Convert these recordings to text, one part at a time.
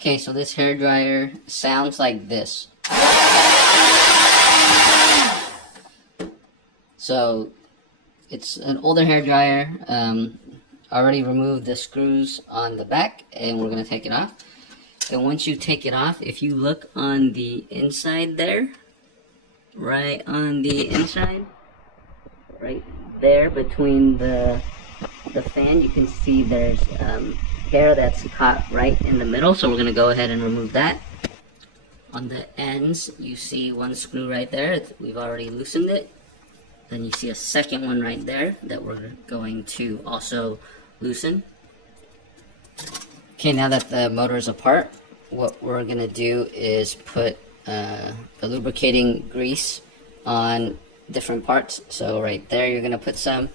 Okay, so this hair dryer sounds like this. So it's an older hair dryer. Already removed the screws on the back, and we're gonna take it off. And once you take it off, if you look on the inside there, right on the inside, right there between the fan, you can see there's hair that's caught right in the middle, so we're going to go ahead and remove that. On the ends, you see one screw right there. We've already loosened it. Then you see a second one right there that we're going to also loosen. Okay, now that the motor is apart, what we're going to do is put the lubricating grease on different parts. So right there you're going to put some,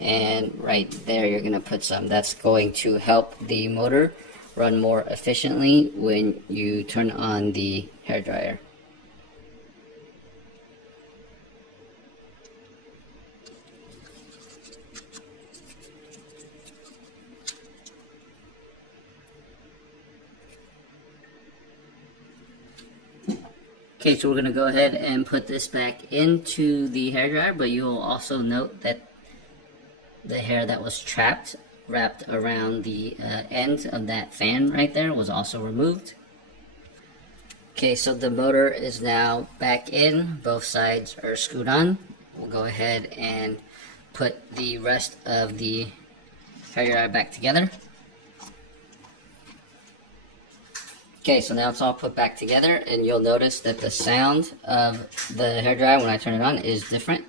and right there you're going to put some. That's going to help the motor run more efficiently when you turn on the hair dryer. Okay, so we're going to go ahead and put this back into the hair dryer, but you will also note that the hair that was wrapped around the end of that fan right there was also removed. Okay, so the motor is now back in. Both sides are screwed on. We'll go ahead and put the rest of the hair dryer back together. Okay, so now it's all put back together, and you'll notice that the sound of the hair dryer when I turn it on is different.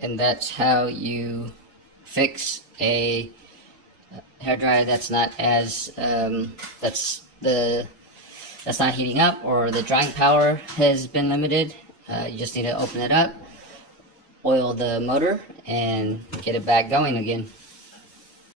And that's how you fix a hair dryer that's not as that's not heating up, or the drying power has been limited. You just need to open it up, oil the motor, and get it back going again.